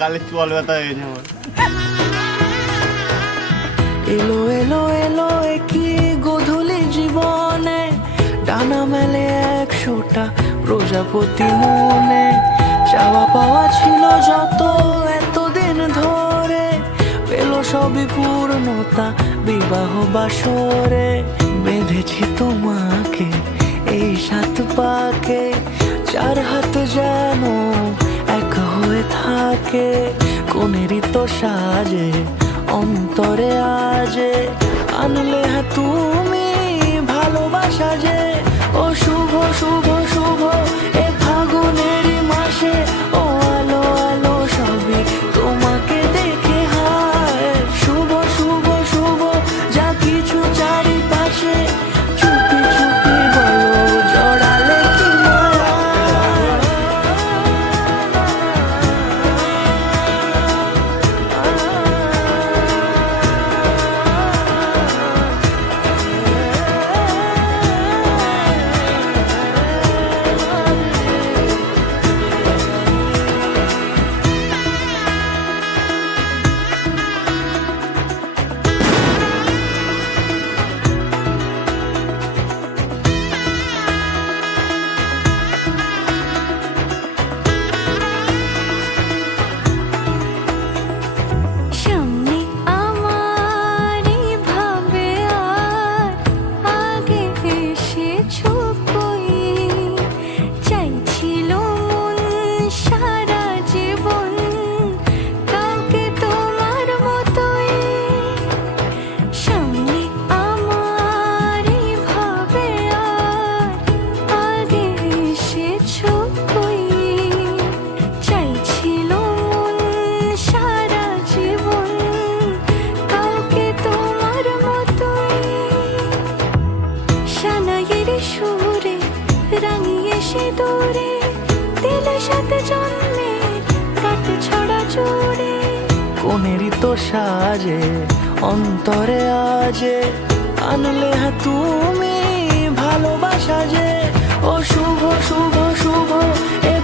গালে চোয়াল ব্যথা হয়ে গেছে আমার। এলো এলো এলো কি গোধূলি জীবনে, ডানা মেলে 100টা প্রজাপতি মনে। চাওয়া পাওয়া ছিল যত এতদিন ধরে, পেল সবই পূর্ণতা বিবাহ বাসরে। বেঁধেছি তোমাকে এই 7 পাকে, 4 হাত যেন এক হয়ে থাকে। কোনেরই তো সাজে অন্তরে আজে, আনলে হ্যাঁ তুমি ভালোবাসা যে। ও শুভ শুভ শুভ এ ফাগুনেরই মাসে, ও আলো আলো সবই তোমাকে দেখে হায়। শুভ শুভ শুভ যা কিছু চারিপাশে, চুপি চুপি বলো জড়ালে কি মায়া। সামনে আমার ভাবে আর আগে এসেছো কই, চাইছিল মন সারা জীবন কাউকে তোমার মতোই। সামনে আমার ভাবে আর আগে এসেছো কই, চাইছিল মন সারা জীবন কাউকে তোমার মতোই। সানাইয়ের সুরে রাঙিয়ে সে দূরে, দিলে 7 জন্মের কাট ছড়া জোড়ে। কোনেরই তো সাজে অন্তরে আজে, আনলে হ্যাঁ তুমি ভালোবাসা যে। ও শুভ শুভ শুভ এ